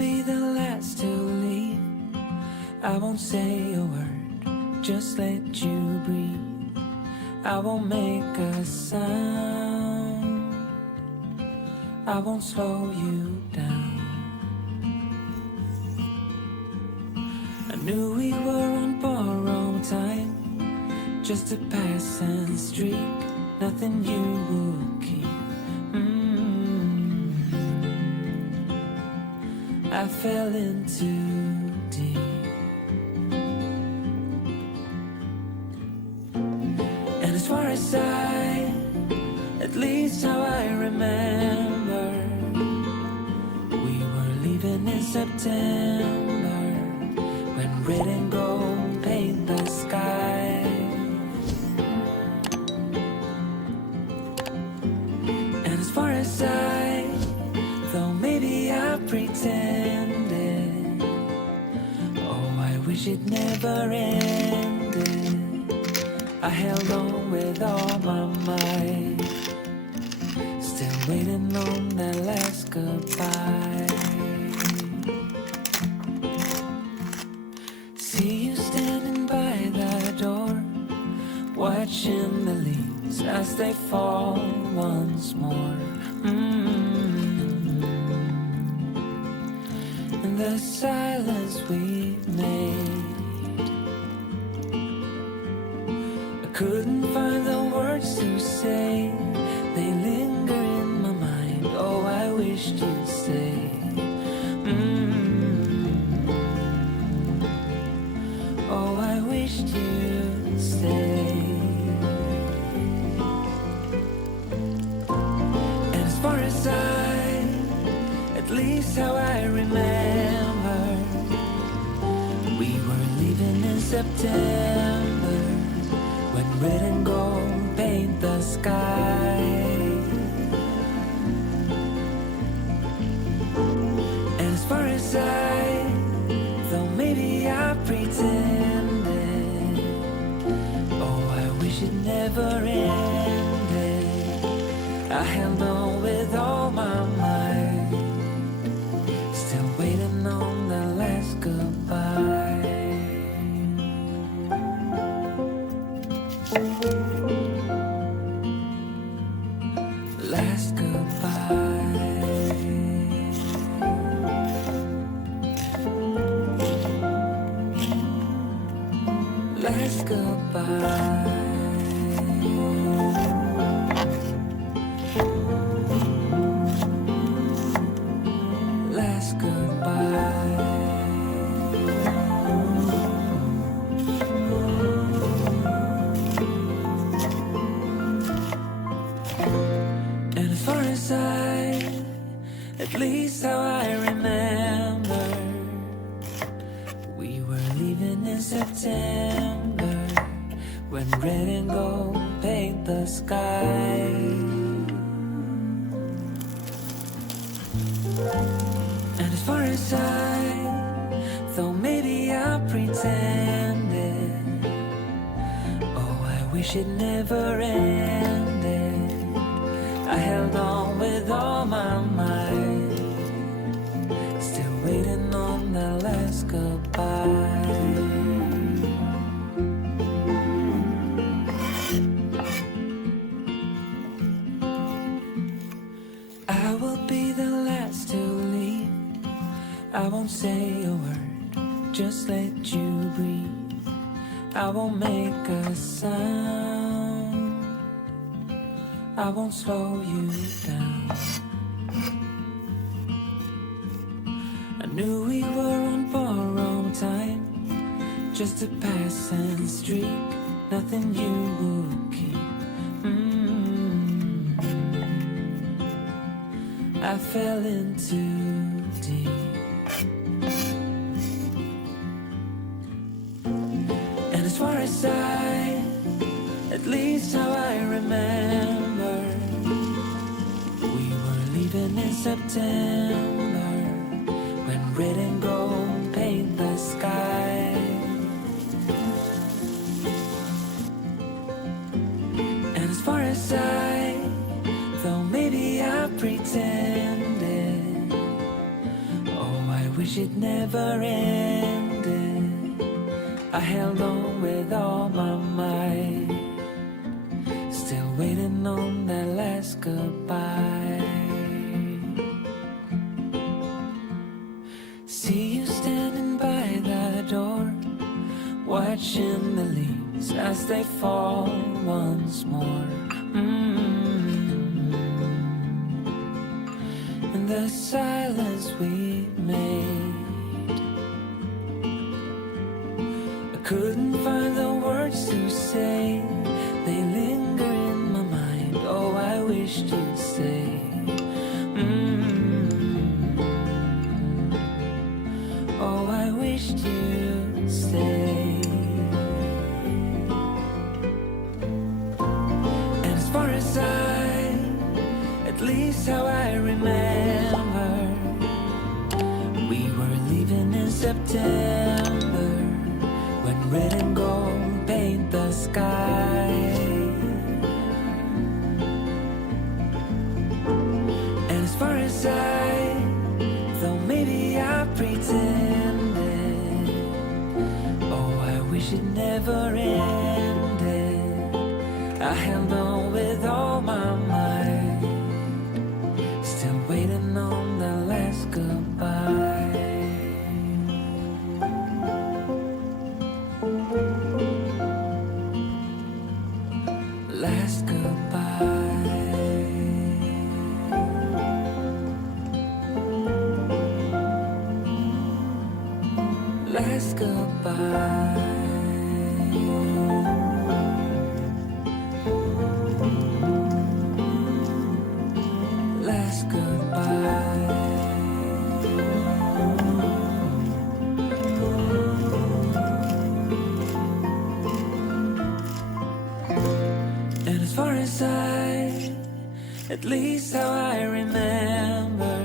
be the last to leave. I won't say a word, just let you breathe. I won't make a sound, I won't slow you down. I knew we were on borrowed time, just a passing streak, nothing you would keep. I fell in too deep, and as far as at least how I remember, we were leaving in September, when red and gold paint the sky. And as far as though maybe I pretended, oh, I wish it never ended. I held on with all my might, still waiting on that last goodbye. See you standing by the door, watching the leaves as they fall once more. In the silence we made, I couldn't find the words to say. They linger in my mind. Oh, I wished you'd stay. Oh, I wished you'd stay. And as far as at least how I remember, we were leaving in September, when red and gold paint the sky. And as far as though maybe I pretended, oh, I wish it never ended. I held on with all my might, still waiting on the last goodbye. Last goodbye. Last goodbye. Last goodbye. And as far as at least how I remember, we were leaving in September, when red and gold paint the sky. And as far as though maybe I pretended, oh, I wish it never ended. I held on with all my might, still waiting on the last goodbye. I will be the last to leave. I won't say a word, just let you breathe. I won't make a sound, I won't slow you down. I knew we were on borrowed time, just a passing streak, nothing you would keep. I fell in too deep, and as far as at least how I remember, we were leaving in September, when red and gold paint the sky. And as far as though maybe I pretended, oh, I wish it never ended. I held on with all my might, still waiting on that last goodbye. See you standing by the door, watching the leaves as they fall once more. In the silence we made, I couldn't find the words to say. They linger in my mind. Oh, I wished you'd stay. Oh, I wished you'd stay. And as far as at least how I remember, we were leaving in September, when red and gold paint the sky. And as far as though maybe I pretended, oh, I wish it never ended. I held on with all my might, still waiting on the last goodbye. Last goodbye. Last goodbye. Last goodbye. And as far as at least how I remember,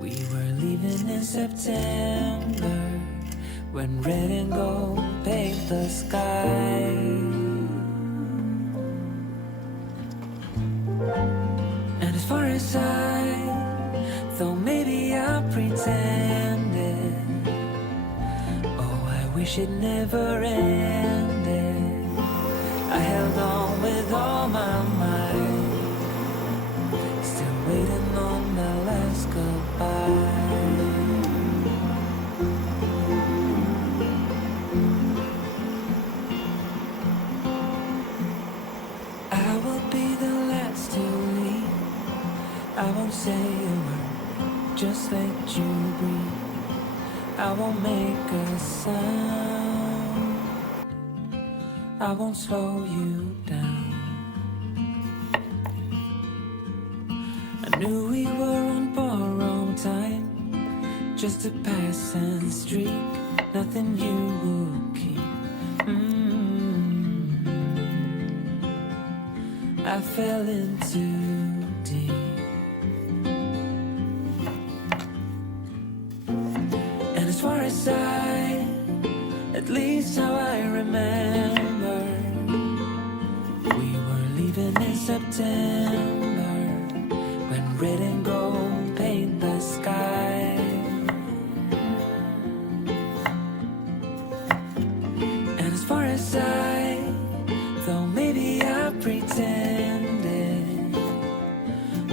we were leaving in September, when red and gold paint the sky. And as far as though maybe I pretended, oh, I wish it never ended. I held on with all my might, still waiting on the last goodbye. I will be the last to leave. I won't say a word, just let you breathe. I won't make a sound, I won't slow you down. I knew we were on borrowed time, just a passing streak, nothing you would keep. I fell in too deep. And as far as at least how I remember, we were leaving in September, when red and gold paint the sky. And as far as though maybe I pretended,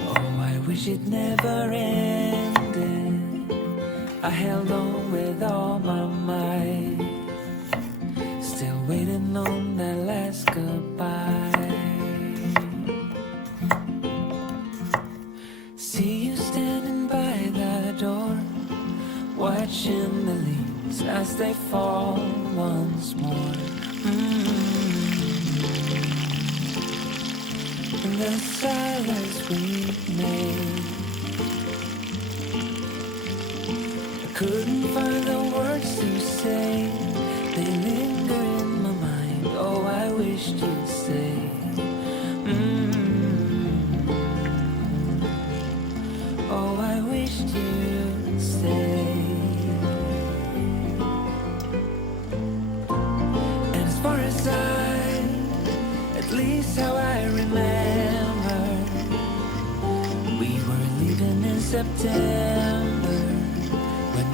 oh, I wish it never ended. I held on with all my might, still waiting on that last goodbye. See you standing by the door, watching the leaves as they fall once more. In the silence we made, I couldn't find the words to say. They linger in my mind. Oh, I wished you'd stay. Oh, I wished you'd stay. And as far as at least how I remember, we were leaving in September,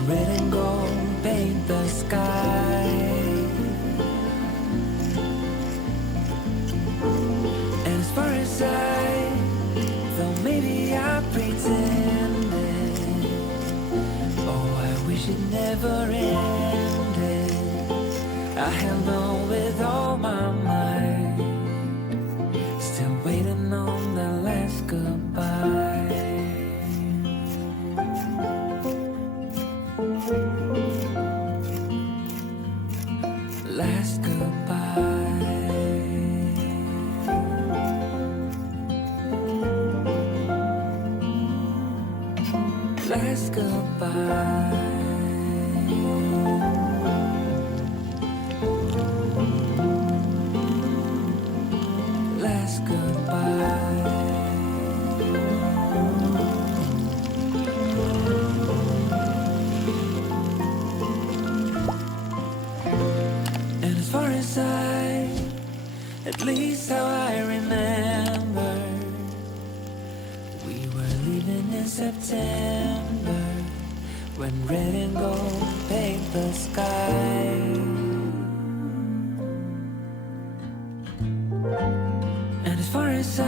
red and gold paint the sky. And as far as I thought maybe I pretended, oh, I wish it never ended. I held on with all my might, still waiting on the last goodbye. Last goodbye. Last goodbye. Last goodbye. And as far as at least how I remember, we were leaving in September, when red and gold paint the sky. And as far as I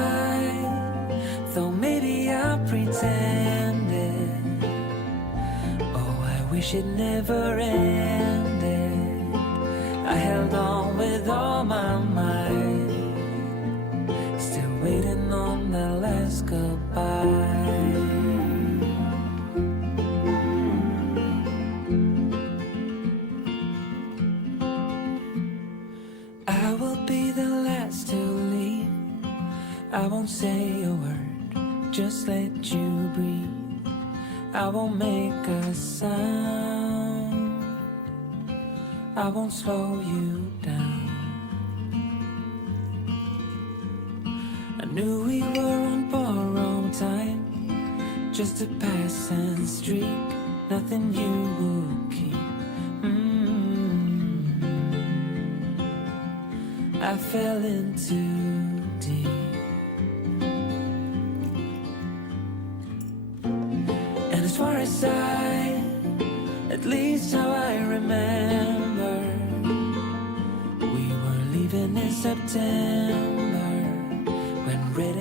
thought maybe I pretended, oh, I wish it never ended. I held on with all my might, still waiting on the last goodbye. I will be the last to leave. I won't say a word, just let you breathe. I won't make a sound, I won't slow you down. I knew we were on borrowed time, just a passing streak, nothing you would keep. I fell in too deep. And as far as at least how I remember, we were leaving in September, when red